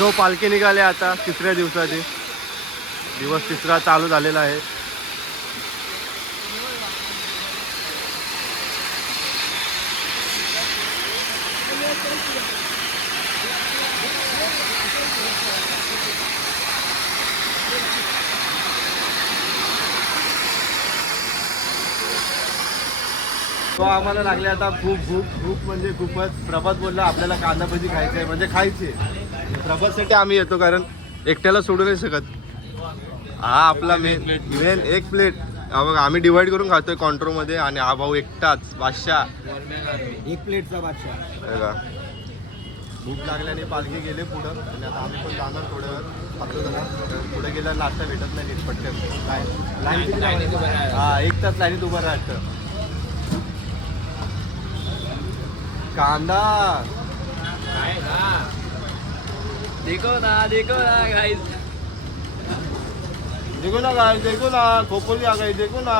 So पालखी निघाले आता तिसऱ्या दिवसाची. दिवस तिसरा चालू झालेला आहे. तो आम्हाला लागले आता खूप भूक भूक म्हणजे खूपच. प्रभात बोलला आपल्याला कांदा भजी खायची आहे म्हणजे खायची. प्रभातसाठी आम्ही येतो कारण एकट्याला सोडू नाही शकत. हा आपला मेन एक प्लेट बघ आम्ही डिवाइड करून खातोय कॉन्ट्रोमध्ये आणि हा भाऊ एकटाच बादशाह एक प्लेटचा बादशाह. भूक लागल्याने पालखी गेले पुढं आणि आता आम्ही पण जाणार थोड्या वेळ. आपलं जरा पुढे गेला नाश्ता भेटत नाही नीट पटकन. लाईन किती लावायची? हा 1 तास लाईनीत उभं राहतं. कांदा देखो ना गाइस, देखो ना गाइस, देखो ना खोपोली आ गई, देखो ना.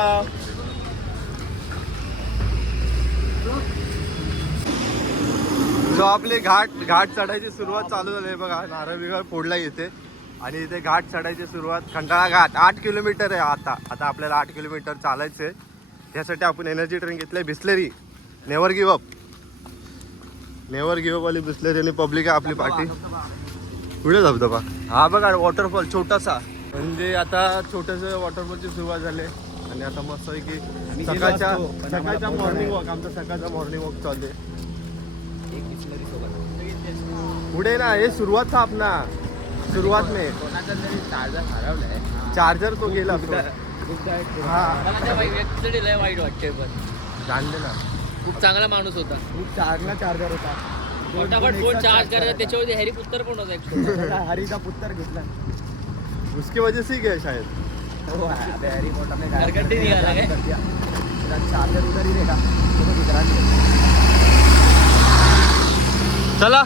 जो आपले घाट चढायची सुरुवात चालू झाली आहे बघा. नारळ बिरळ फोडला येते आणि इथे घाट चढायची सुरुवात. खंडाळा घाट 8 किलोमीटर आहे. आता आपल्याला 8 किलोमीटर चालायचं आहे. त्यासाठी आपण एनर्जी ड्रिंक घेतलंय बिस्लरी. नेवर गिव्ह अप वाली बिस्लरी आणि पब्लिक आहे आपली पार्टी. पुढे धबधबा हा बघा वॉटरफॉल छोटासा. म्हणजे आता छोट्याशा वॉटरफॉलची सुरुवात झाली आणि आता मस्त आहे की सकाळच्या मॉर्निंग वॉक. आमचा सकाळचा मॉर्निंग वॉक चालू आहे. पुढे ना हे सुरुवात था अपना सुरुवात में चार्जर तो गेला हा वाईट वाटते पण जाणले ना. खूप चांगला माणूस होता. खूप चांगला चार्जर होता. फटाफट फोन चार्ज करायचा. त्याच्यावरती हॅरी पुत्तर पण होता. हरी का पुत्र घेतला उसकी वजह से क्या शायद. हो हॅरी पॉटर ने निघाला काय चार्जर उधर ही रहेगा. चला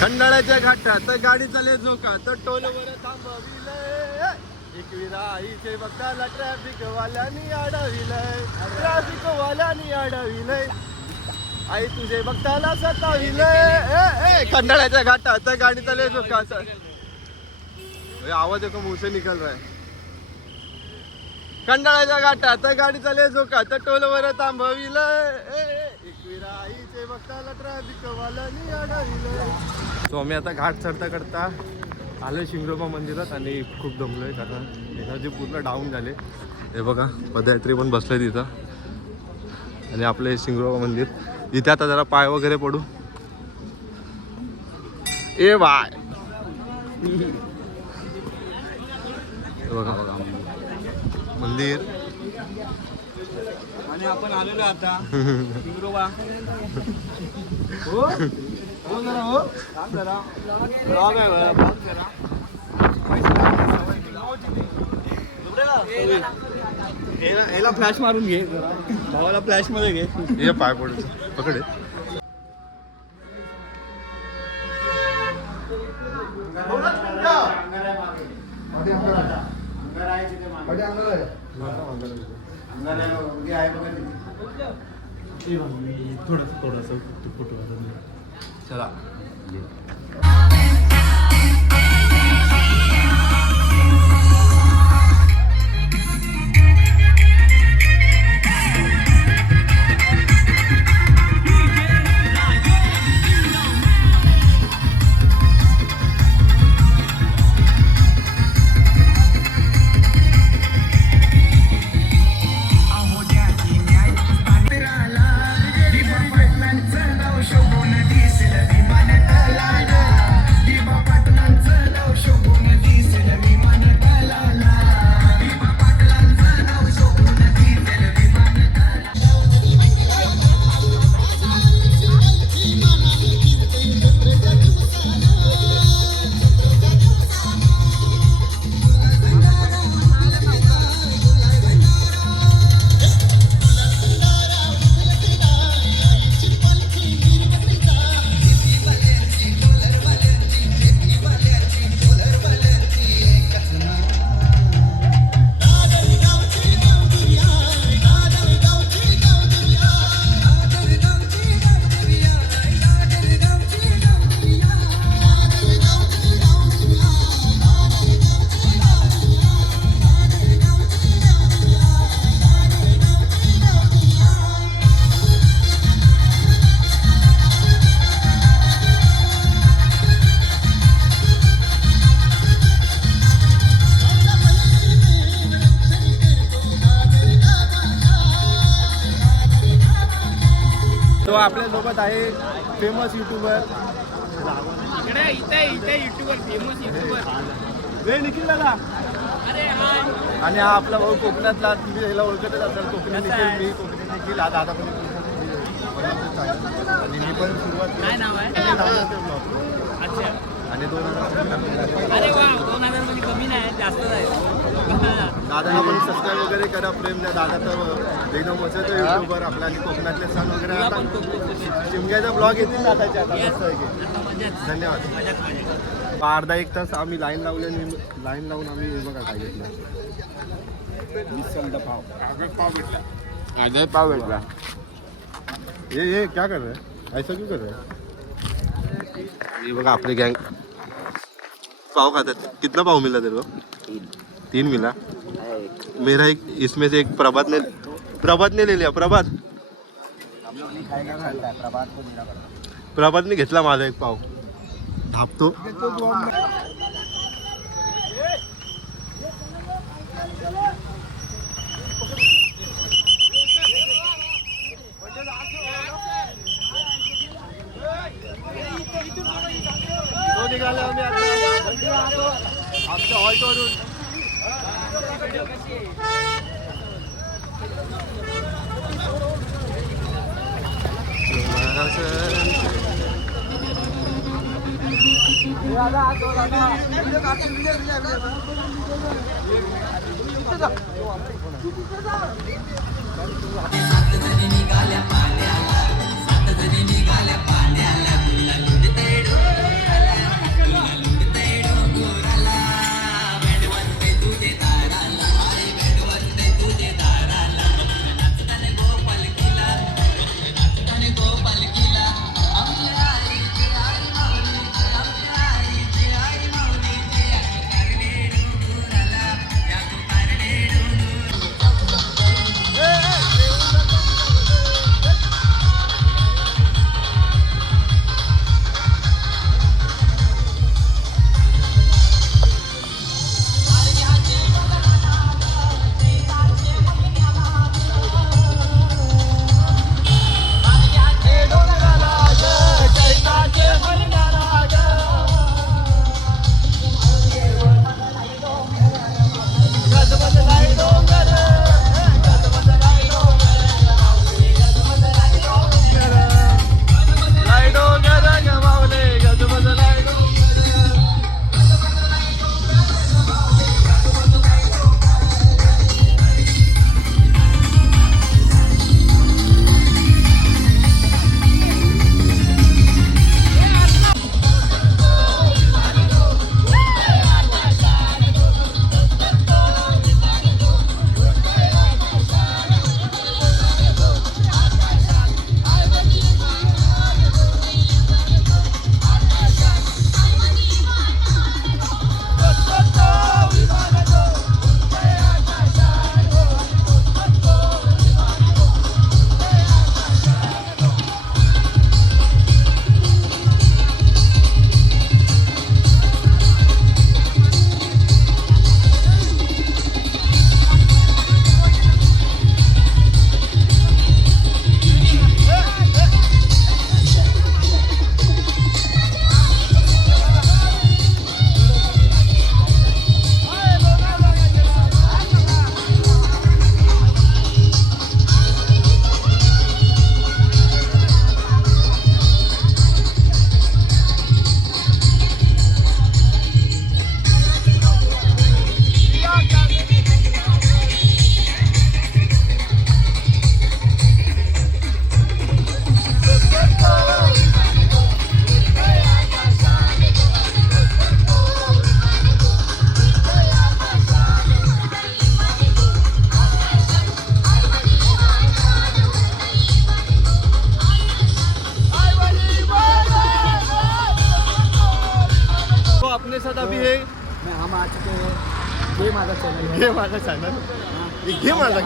खंडाळ्याच्या घाटात गाडी चाले झोका तर टोलवर थांबविलंय. एकविराईचे बघताला ट्रॅफिक वाल्यानी अडविलंय. आई तुझे बघताला सताविलंय. खंडाळ्याच्या घाटात गाडी चाले झोका. आवाज देखो मुंह से निकल रहा है. खंडाळ्याच्या घाटात गाडी चाले झोका तर टोलवर थांबविलंय. एकविराईचे बघताला ट्रॅफिक वाल्यानी अडविलंय. सो आम्ही आता घाट चढता करता आलोय शिंगरोबा मंदिरात आणि खूप दमलोय कारण एनर्जी पूर्ण डाऊन झाले. हे बघा पदयात्री पण बसले तिथं आणि आपलं हे शिंगरोबा मंदिर. इथे आता जरा पाय वगैरे पडू. ए बाय बघा मंदिर आणि आपण आलेलो आता शिंगरोबा. हो हो जरा हो काम करा ब्लॉग आहे ब्लॉग करा. याला फ्लॅश मारून घे. भावाला फ्लॅश मध्ये घे. ये पाय पडू पकडे. थोडस चला शोभून दिसलं विमान तला. आपल्यासोबत आहे फेमस युट्यूबर निखिल दादा. आणि हा आपला भाऊ कोकणातला, तुम्ही याला ओळखतच असाल. कोकणी निखिल, मी कोकणी निखिल. हा दादा पण आणि मी पण सुरुवात आणि 2000 म्हणजे कमी नाही, जास्त आहे. दादाला पण सबस्क्राईब वगैरे करा, प्रेम द्या. दादा तर एकदम मस्त युट्यूबर आपला. आणि कोकणातले सण वगैरे आता शिमग्याचा ब्लॉग येतील दादाचे आता. मस्त आहे की. धन्यवाद. अर्धा एक तास आम्ही लाईन लावली आणि लाईन लावून आम्ही बघा काय घेतलं. पाव भेटला. ये क्या कर रहा है, ऐसा क्यों कर रहा है. ये बघा आपले गँग पाव खातात. कितना पाव मिला तेरे को. 3 मिला. मेरा एक इसमें से एक प्रभात ने ले लिया. प्रभात ने घेतला माझा एक पाव. धापतो. तो निघालो आम्ही आता आमच्या हॉल्टवरून. साथ अभी है हम आ चुके हैं घे माझा चॅनल घे माझा चॅनल घे माझा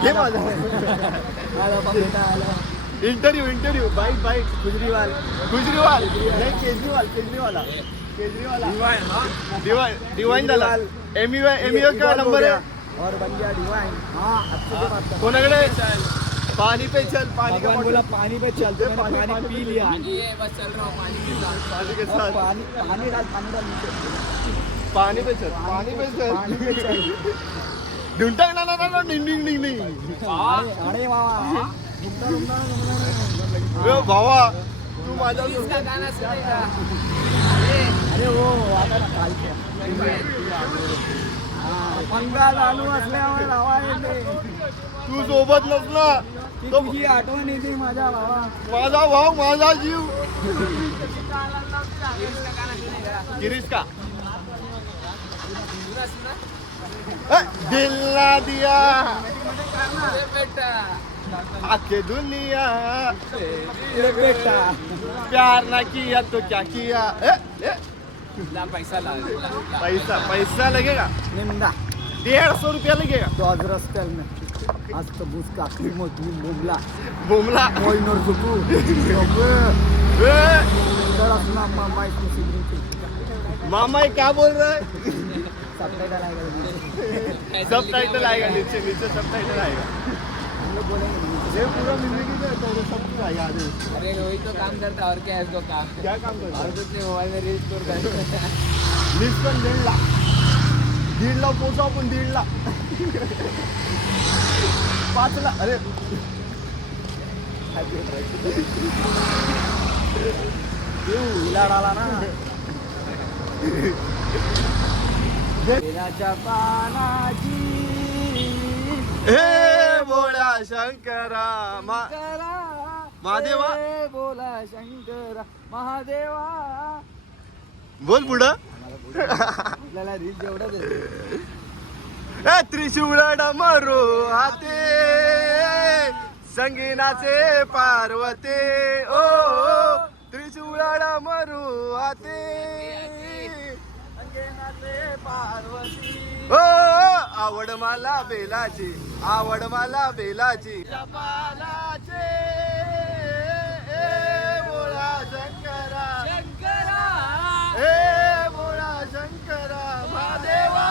इंटरव्यू बाईट गुजरीवाल नाही केजरीवाल डिवाइन झाला एमयू का नंबर है और बन गया डिवाइन. हाँ अच्छे से बात कर. कोणाकडे पानी पे चल, पानी का भगवान बोला पानी पे चल, तो मैंने पानी पानी पी लिया। पानी के साथ पानी पानी डाल नीचे। पानी पे चल, पानी पे पानी पे चल. चल। ढुंटाक ना ना ना डिंग डिंग डिंग डिंग. अरे मामा ए भावा तू माझ्या अरे हो आता ना कालच्या पंगा चालू असल्यावर हवा येते. तू सोबत नसला तो तुझी आठवण येते माझ्या भावा. माझा भाऊ माझा जीव. गिरीश का दिल ना दिया आके दुनिया बेटा प्यार ना किया तो क्या किया. पैसा पैसा पैसा लगेगा निंदा 150 रुपया लगेगा. तो आज रस्त्याला नाही आज तर बुस काकली मोठी बोंबला बोमला मोईनोर झुकू ए, तर असणार मामा इसको सिग्नेचर मामा ये क्या बोल रहा है. सबटाइटल आएगा सब टाइटल आएगा नीचे नीचे सब टाइटल आएगा. हम लोग बोलेंगे ये पूरा जिंदगी में तो सब कुछ आएगा आगे. अरे वही तो काम करता और क्या है इसको काम. क्या काम करता और है. कुछ नहीं, मोबाइल में रील्स स्कोर करता. वीस पण 1.5 लाख पोहोचू आपण 1.5 लाख 5 लाख. अरे हिला डाला ना तेलाच्या पानाची हे बोला शंकरा महादेवा. हे बोला शंकरा महादेवा. बोल पुढं. आपल्याला रील जेवढं देते ए त्रिशूळ डमरू हाते संगीनाचे पार्वते ओ त्रिशूळ डमरू हाते संगीनाचे पार्वती. ओ आवड मला बेलाची आवड मला बेलाची जपालाचे ए बोला शंकरा शंकरा ए बोला शंकरा महादेवा.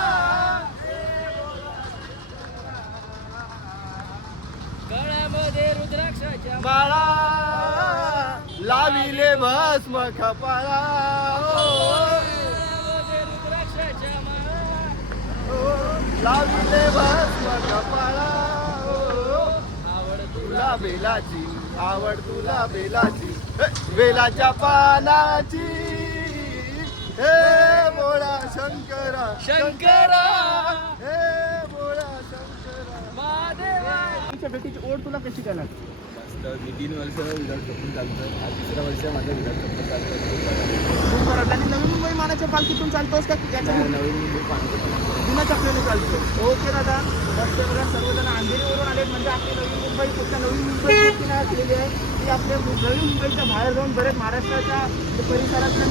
गळ्यामध्ये रुद्राक्षाच्या बाळा लाविले भस्म कपाळा गळ्यामध्ये रुद्राक्षाच्या माळा. लाविले भस्म कपाळा आवड तुला बेलाची आवड तुला बेलाची बेलाच्या पानाची हे बोळा शंकरा शंकरा हे बोळा शंकरा. महादेवा. तुमच्या बेटीची ओढ तुला कशी करणार. मी 3 वर्ष विधान चप्पल चालतोय. हा 3रा वर्ष माझं विधान चप्पल चालतोय. खूप बरं. आणि नवी मुंबई मानाच्या पालखीतून चालतोस का त्याच्या नवीन मुंबई पाणी जुन्या चकलेने चालतो. ओके दादा रस्ते बघा सर्वजण अंधेरीवरून आलेत म्हणजे आपली नवी मुंबई फक्त नवी मुंबई देखील असलेली आहे ती आपल्या नवी मुंबईच्या बाहेर जाऊन बरेच महाराष्ट्राच्या परिसरामध्ये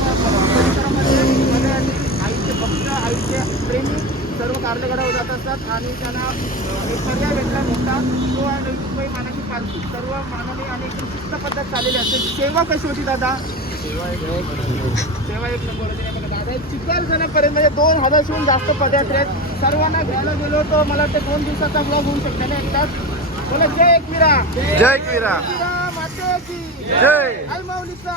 आईचे भक्त आईचे प्रेमी सर्व कारलेगडावर जात असतात आणि त्यांना एक पर्याय भेटला मोठा तो आहे नवी मुंबई मानाची पालखी. सर्व मानाने आणि एकदम शिस्त पद्धत चाललेली असते. सेवा कशी होती दादा. सेवा एक नंबर होती. बघा दादा चिखल जाण्यापर्यंत म्हणजे 2000हून जास्त पदयात्रे आहेत. सर्वांना घ्यायला गेलो तर मला वाटतं 2 दिवसाचा ब्लॉग होऊ शकतो ना एकटाच. बोला जय एकविरा जय एकविरा मातेची जय. अलमाऊलीचा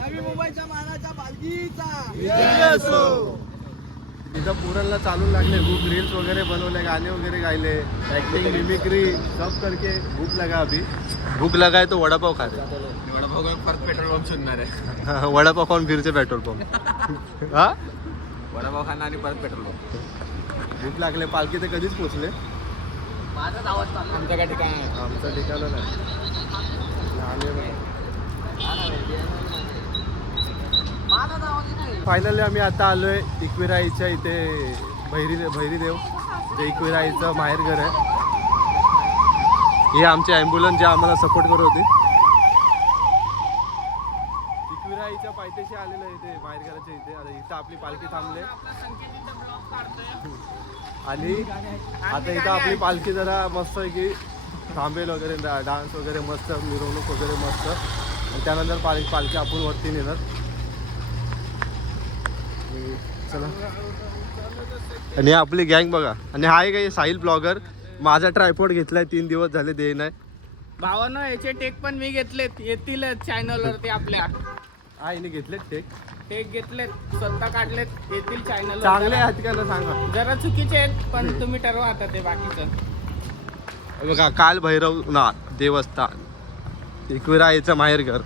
नवी मुंबईच्या मानाच्या पालखीचा. इथं पुरणला चालू लागले खूप रील्स वगैरे बनवले गाणे वगैरे गायले ऍक्टिंग मिमिक्री सब करके भूक लगा अभी भूक लगा है तो वडापाव खा रहे. वडापाव परत पेट्रोल पंप शोधणार आहे. वडापाव खाऊन फिरचे पेट्रोल पंप. हा वडापाव खाणं आणि परत पेट्रोल पंप. भूक लागले पालखी तर कधीच पोचले. माझाच आवाज चालला. आमचं काय ठिकाण आहे. आमचं ठिकाण नाही. फायनली आम्ही आता आलोय एकविराईच्या इथे भैरीदेव जे एकविराईचं माहेर घर आहे. हे आमचे ॲम्ब्युलन्स जे आम्हाला सपोर्ट करत होते. एकविराईच्या पायथ्याशी आलेलं आहे इथे माहेर घराच्या इथे. आता इथं आपली पालखी थांबले आणि आता इथं आपली पालखी जरा मस्त आहे की थांबेल वगैरे डान्स वगैरे मस्त मिरवणूक वगैरे मस्त आणि त्यानंतर पालखी आपण वरती नेणार. चला आणि आपली गँग बघा आणि हा आहे काही साहिल ब्लॉगर माझा ट्रायपॉड घेतलाय 3 दिवस झाले दे नाही. भावानं याचे टेक पण मी घेतलेत, येतीलच चॅनल वरती आपल्या. आईने घेतलेत ते टेक घेतलेत, स्वतः काढलेत, येतील चॅनल. चांगले आहेत का ना सांगा. जरा चुकीचे आहेत पण तुम्ही ठरवा आता ते बाकीचं. बघा काल भैरवनाथ देवस्थान एकविराईचं माहेर घर.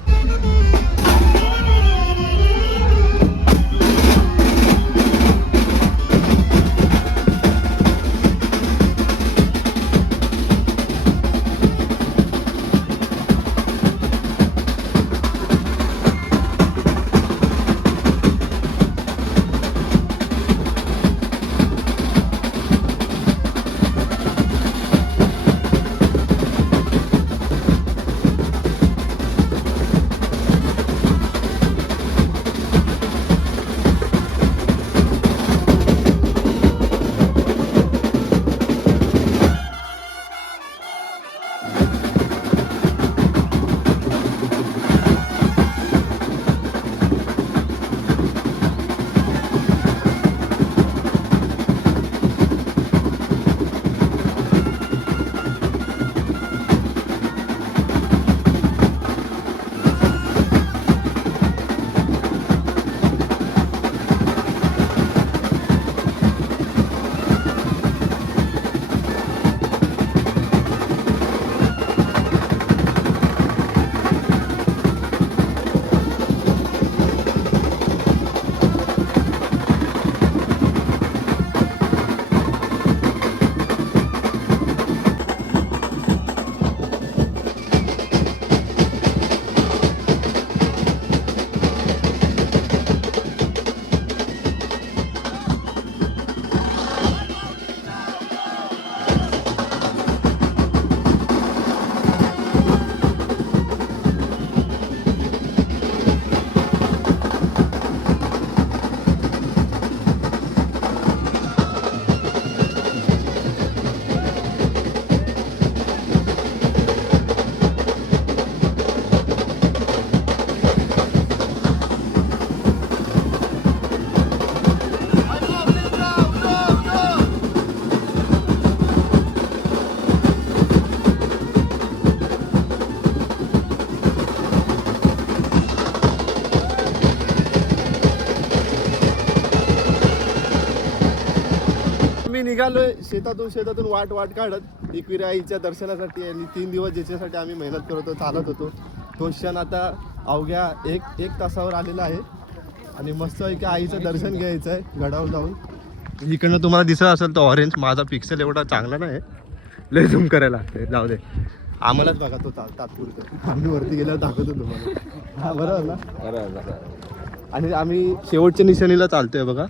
मी निघालोय शेतातून वाट काढत एकविरा आईच्या दर्शनासाठी. आणि 3 दिवस ज्याच्यासाठी आम्ही मेहनत करत होतो, चालत होतो, तो क्षण आता अवघ्या एक तासावर आलेला आहे. आणि मस्त की आईचं दर्शन घ्यायचं आहे गडावर जाऊन. इकडनं तुम्हाला दिसत असेल तर ऑरेंज, माझा पिक्सेल एवढा चांगला नाही, लय झूम करायला लागते. जाऊ दे, आम्हालाच बघा तो तात्पुरतं. आम्ही वरती गेल्यावर दाखवतो तुम्हाला. हा बरोबर ना. बरोबर. आणि आम्ही शेवटच्या निशाणीला चालतोय बघा.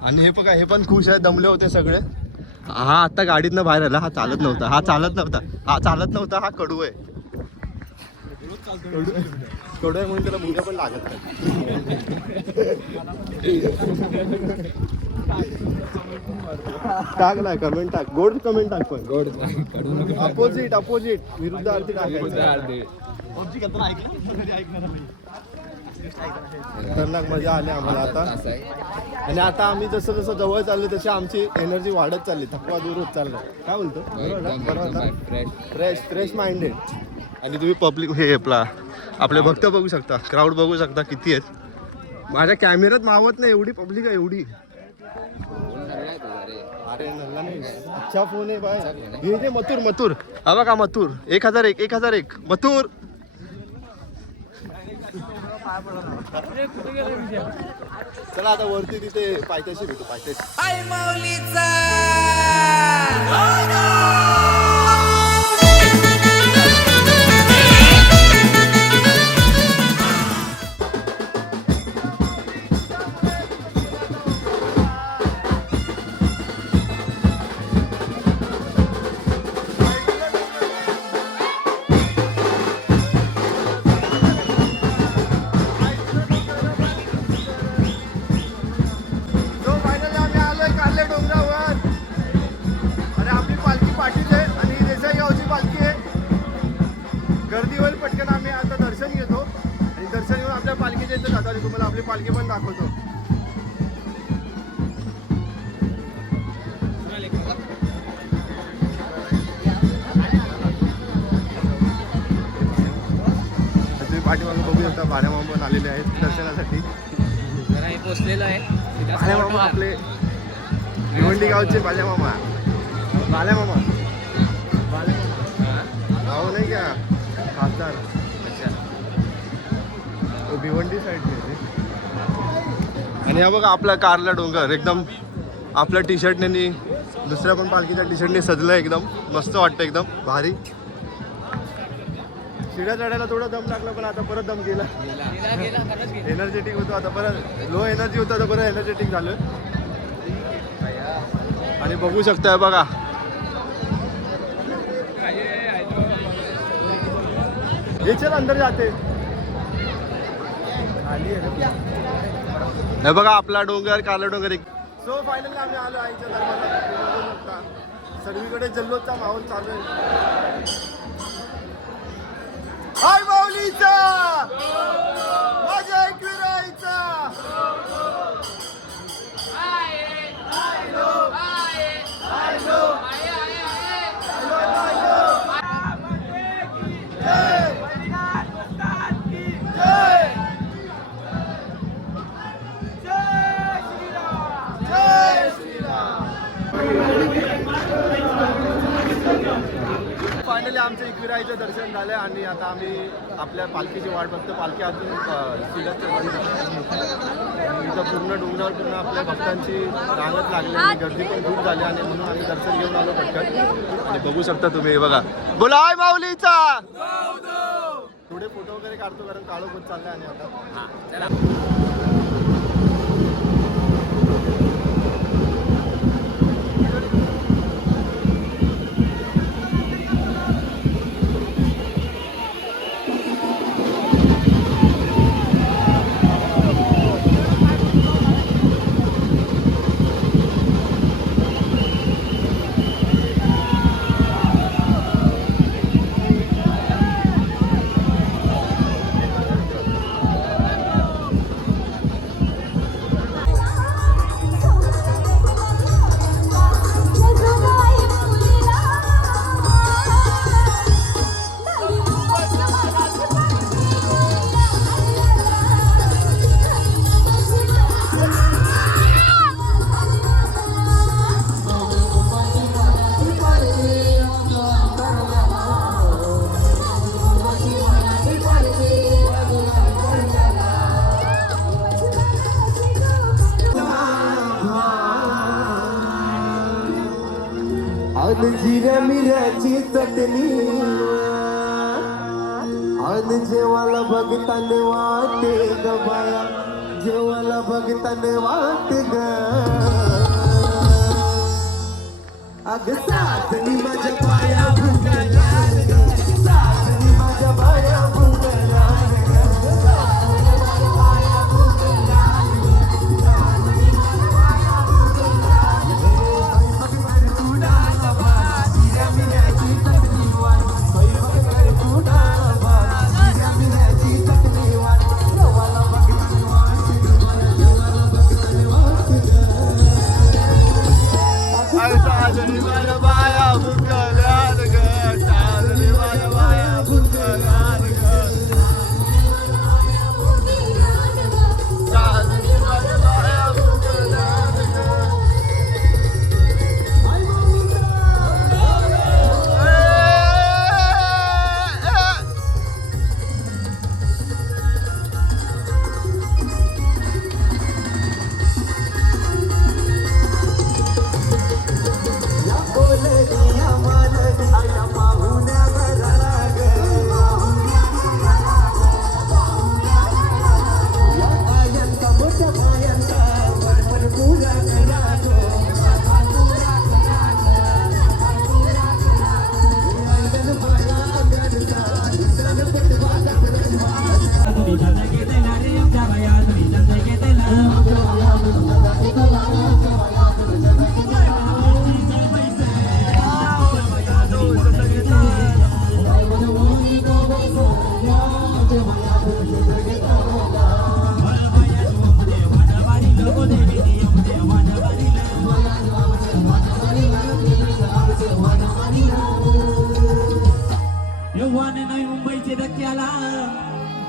आणि हे बघा, हे पण खुश आहे, दमले होते सगळे. हा आता गाडीतनं बाहेर आला. हा चालत नव्हता, हा कडू आहे. कडू आहे म्हणून त्याला मुंग्या पण लागत नाही. टाक ना, कमेंट टाक, गोड कमेंट टाक. पण अपोजिट विरुद्ध अर्थी टाकायचं. खतरनाक मजा आली आम्हाला आता. आणि आता आम्ही जसं जवळ चाललो तशी आमची एनर्जी वाढत चालली, थकवा दूर होत चालला. काय बोलतो? बरोबर, फ्रेश माइंडेड. आणि तुम्ही पब्लिक हे आपले भक्त बघू शकता, क्राऊड बघू शकता किती आहेत. माझ्या कॅमेऱ्यात मावत नाही, एवढी पब्लिक आहे, एवढी. अरे नल्ला नाही, अच्छा फोन आहे बाय. हे मथुर हा बघा, मथुर 1001 मथुर. चला आता वरती तिथे पायथ्याशी भेटू. तुम्हाला आपली पालखी पण दाखवतो. बघू शकता बाल्यामामा पण आलेले आहेत दर्शनासाठी. जरा हे पोचलेलं आहे बाल्यामामा आपले भिवंडी गावचे बाल्यामामा. बाल्यामामा भाऊ नाही का खासदार. तो भिवंडी साईडने. आणि हा बघा आपला कारला डोंगर एकदम आपल्या टी शर्टने दुसऱ्या पण पालखीच्या टी शर्टने सजलं एकदम मस्त वाटतं एकदम भारी. शिड्या चढायला थोडा दम लागला पण आता परत दम गेला. एनर्जेटिक होतो आता परत. लो एनर्जी होतं आता परत एनर्जेटिक झालं. आणि बघू शकताय बघा हे चल अंदर जाते. हे बघा आपला डोंगर कारला डोंगर. सो फायनली आम्ही आलो आईच्या दरबारात. सर्वीकडे जल्लोषचा माहोल चालू आहे. हाय माऊलीचा माझ्या एकविराईचा. फायनली आमचं एकविराईचं दर्शन झालं आणि आता आम्ही आपल्या पालखीची वाट बघतो. पालखी अजून इथं पूर्ण डोंगरावर पूर्ण आपल्या भक्तांची रांगच लागली आणि गर्दी पण खूप झाली आणि म्हणून आम्ही दर्शन घेऊन आलो पटकन. आणि बघू शकता तुम्ही बघा बोलाय माऊलीचा. थोडे फोटो वगैरे काढतो कारण काळो खूप चाललाय. आणि आता जिऱ्या मिऱ्याची चटणी आणि जेवाला बघताने वाटे ग बाया. जेवाला बघताने वाटे ग. अग सासनी माझ्या पाया भुंगल्या ग. सासनी माझ्या पाया भुंगल्या ग.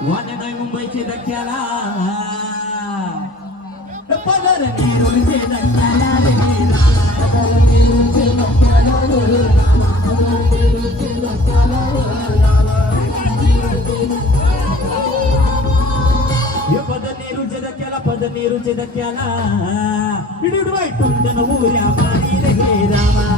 वाजतोय मुंबईचे धक्क्याला पदर नेरूळचे धक्क्याला रे रामा पदर नेरूळचे धक्क्याला रे रामा पदर नेरूळचे धक्क्याला रे रामा हे पदर नेरूळचे धक्क्याला पदर नेरूळचे धक्क्याला इडुडवाय टुंडन उऱ्या मारी रे रामा